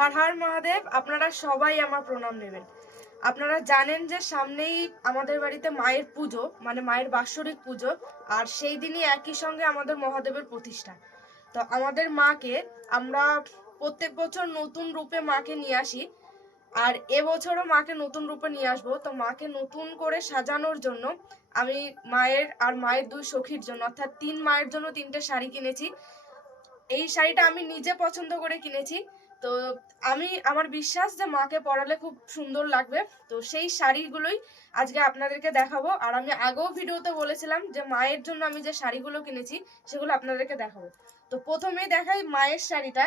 হার হার মহাদেব, আপনারা সবাই আমার প্রণাম নেবেন। আপনারা জানেন যে সামনেই আমাদের বাড়িতে মায়ের পুজো মানে মায়ের বাৎসরিক পুজো, আর সেই দিনই একই সঙ্গে আমাদের মহাদেবের প্রতিষ্ঠা। তো আমাদের মাকে আমরা প্রত্যেক বছর নতুন রূপে মাকে নিয়ে আসি, আর এবছরও মাকে নতুন রূপে নিয়ে আসব। তো মাকে নতুন করে সাজানোর জন্য আমি মায়ের আর মায়ের দুই সখীর জন্য, অর্থাৎ তিন মায়ের জন্য তিনটে শাড়ি কিনেছি। এই শাড়িটা আমি নিজে পছন্দ করে কিনেছি। তো আমি, আমার বিশ্বাস যে মাকে পরালে খুব সুন্দর লাগবে। তো সেই শাড়িগুলোই আজকে আপনাদেরকে দেখাবো। আর আমি আগেও ভিডিওতে বলেছিলাম যে মায়ের জন্য আমি যে শাড়িগুলো কিনেছি, সেগুলো আপনাদেরকে দেখাবো। তো প্রথমেই দেখাই মায়ের শাড়িটা।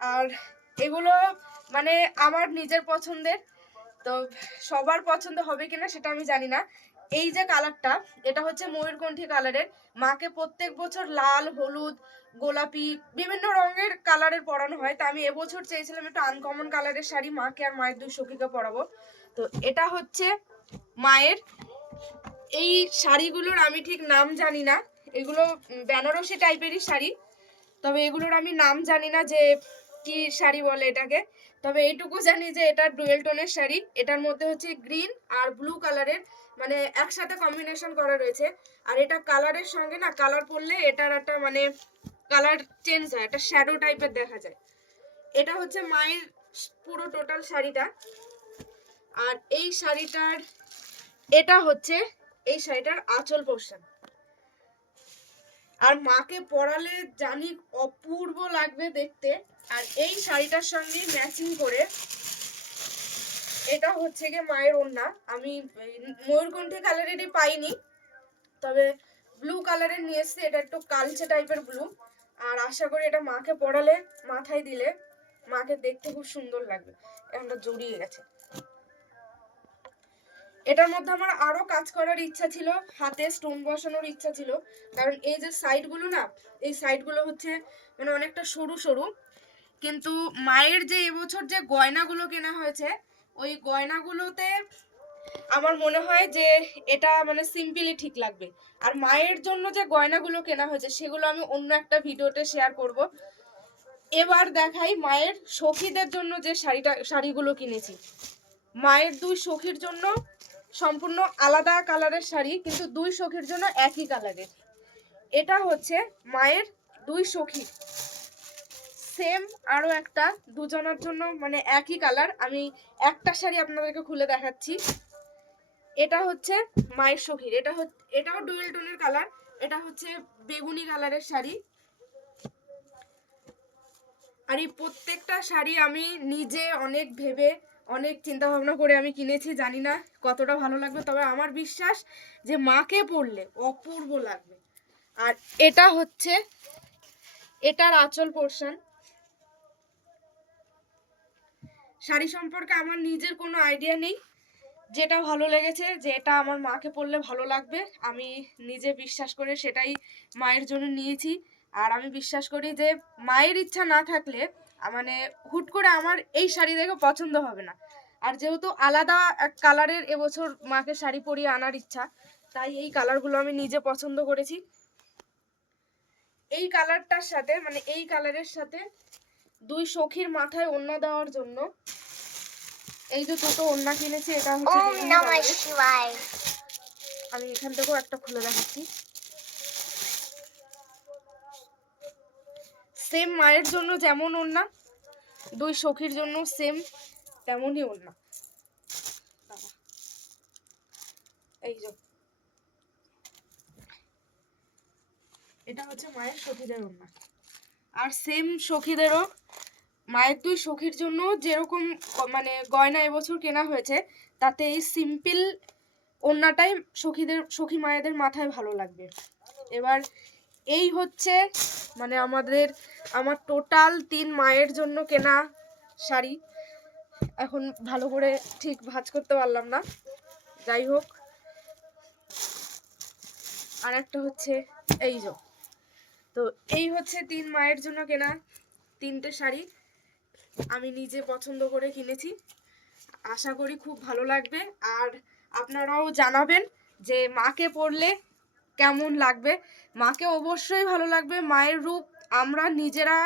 আর এগুলো মানে আমার নিজের পছন্দের। তো সবার পছন্দ হবে কিনা সেটা আমি জানি না। এই যে কালারটা এটা হচ্ছে ময়ূরকণ্ঠী কালারের মাকে প্রত্যেক বছর লাল, হলুদ, গোলাপি, বিভিন্ন রঙের কালারের পরানো হয়। তা আমি এবছর চেয়েছিলাম একটু আনকমন কালারের শাড়ি, মাকে আর মায়ের দুই সখীকে পরাবো। তো এটা হচ্ছে মায়ের। এই শাড়িগুলোর আমি ঠিক নাম জানি না। এগুলো বেনারসি টাইপেরই শাড়ি। তবে এগুলোর আমি নাম জানি না যে কি শাড়ি বলে এটাকে? তবে এইটুকু জানি যে এটা ডুয়েল টোনের শাড়ি। এটার মধ্যে হচ্ছে গ্রিন আর ব্লু কালারের মানে একসাথে কম্বিনেশন করা রয়েছে। আর এটা কালারের সঙ্গে না কালার পরলে এটার একটা মানে কালার চেঞ্জ হয়, একটা শ্যাডো টাইপের দেখা যায়। এটা হচ্ছে মায়ের পুরো টোটাল শাড়িটা। আর এই শাড়িটার, এটা হচ্ছে এই শাড়িটার আঁচল পোর্শন। আর মাকে পরালে জানি অপূর্ব লাগবে দেখতে। আর এই শাড়িটার সঙ্গে ম্যাচিং করে এটা হচ্ছে গিয়ে মায়ের ওড়না। আমি ময়ূরকণ্ঠী কালারেরই পাইনি, তবে ব্লু কালারের নিয়ে এসছি। এটা একটু কালচে টাইপের ব্লু আর আশা করি এটা মাকে পরালে মাথায় দিলে মাকে দেখতে খুব সুন্দর লাগবে। এখানটা জড়িয়ে গেছে। এটার মধ্যে আমার আরও কাজ করার ইচ্ছা ছিল, হাতে স্টোন বসানোর ইচ্ছা ছিল। কারণ এই যে সাইডগুলো না, এই সাইডগুলো হচ্ছে মানে অনেকটা সরু সরু। কিন্তু মায়ের যে এবছর যে গয়নাগুলো কেনা হয়েছে, ওই গয়নাগুলোতে আমার মনে হয় যে এটা মানে সিম্পলি ঠিক লাগবে। আর মায়ের জন্য যে গয়নাগুলো কেনা হয়েছে, সেগুলো আমি অন্য একটা ভিডিওতে শেয়ার করব। এবার দেখাই মায়ের সখীদের জন্য যে শাড়িটা, শাড়িগুলো কিনেছি। মায়ের দুই সখীর জন্য সম্পূর্ণ আলাদা কালারের শাড়ি, কিন্তু দুই সখীর জন্য একই কালারের। এটা হচ্ছে মায়ের দুই সখী। সেম আরও একটা, দুজনের জন্য মানে একই কালার। আমি একটা শাড়ি আপনাদেরকে খুলে দেখাচ্ছি। এটা হচ্ছে মায়ের সখীর। এটা এটাও ডুয়েল টোনের কালার। এটা হচ্ছে বেগুনি কালারের শাড়ি। আর এই প্রত্যেকটা শাড়ি আমি নিজে অনেক ভেবে অনেক চিন্তা ভাবনা করে আমি কিনেছি, জানি না কতটা ভালো লাগবে, তবে আমার বিশ্বাস যে মাকে পরলে অপূর্ব লাগবে। আর এটা হচ্ছে, এটার আচল পোর্শন শাড়ি সম্পর্কে আমার নিজের কোনো আইডিয়া নেই। যেটা ভালো লেগেছে যে এটা আমার মাকে পরলে ভালো লাগবে, আমি নিজে বিশ্বাস করে সেটাই মায়ের জন্য নিয়েছি। আর আমি বিশ্বাস করি যে মায়ের ইচ্ছা না থাকলে মানে হুট করে আমার এই শাড়ি দেখে পছন্দ হবে না। আর যেহেতু আলাদা এক কালারের এবছর মাকে শাড়ি পরিয়ে আনার ইচ্ছা তাই এই কালারগুলো আমি নিজে পছন্দ করেছি। এই কালারটার সাথে মানে এই কালারের সাথে দুই সখীর মাথায় ওড়না দেওয়ার জন্য এই যে দুটো ওড়না কিনেছি এটা হচ্ছে ওম নমঃ শিবায়। আমি এখান থেকেও একটা খুলে দেখাচ্ছি। সেম মায়ের জন্য যেমন ওড়না দুই সখীর জন্য সেম তেমনই ওড়না। এই যে। এটা হচ্ছে মায়ের সখীদের ওড়না। আর সেম সখীদেরও, মায়ের দুই সখীর জন্য যেরকম মানে গয়না এবছর কেনা হয়েছে, তাতে এই সিম্পল ওড়নাটাই সখীদের, সখী মায়েদের মাথায় ভালো লাগবে। এবার এই হচ্ছে মানে আমাদের, আমার টোটাল তিন মায়ের জন্য কেনা শাড়ি। এখন ভালো করে ঠিক ভাঁজ করতে পারলাম না। যাই হোক। আর একটা হচ্ছে এই যে। তো এই হচ্ছে তিন মায়ের জন্য কেনা তিনটে শাড়ি। আমি নিজে পছন্দ করে কিনেছি। আশা করি খুব ভালো লাগবে। আর আপনারাও জানাবেন যে মাকে পরলে কেমন লাগবে? মাকে অবশ্যই ভালো লাগবে। মায়ের রূপ আমরা নিজেরা,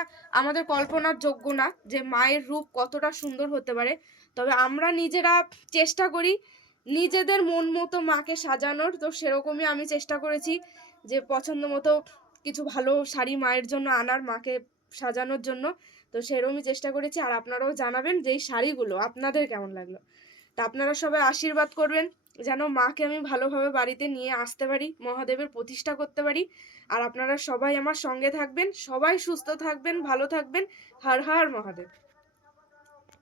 আমাদের কল্পনার যোগ্য না যে মায়ের রূপ কতটা সুন্দর হতে পারে। তবে আমরা নিজেরা চেষ্টা করি নিজেদের মন মতো মাকে সাজানোর। তো সেরকমই আমি চেষ্টা করেছি যে পছন্দ মতো কিছু ভালো শাড়ি মায়ের জন্য আনার, মাকে সাজানোর জন্য। তো সেরকমই চেষ্টা করেছি। আর আপনারাও জানাবেন যে এই শাড়িগুলো আপনাদের কেমন লাগল। তা আপনারা সবাই আশীর্বাদ করবেন। যেন মাকে আমি ভালোভাবে বাড়িতে নিয়ে আসতে পারি, মহাদেবের প্রতিষ্ঠা করতে পারি। আর আপনারা সবাই আমার সঙ্গে থাকবেন, সবাই সুস্থ থাকবেন, ভালো থাকবেন। হর হর মহাদেব।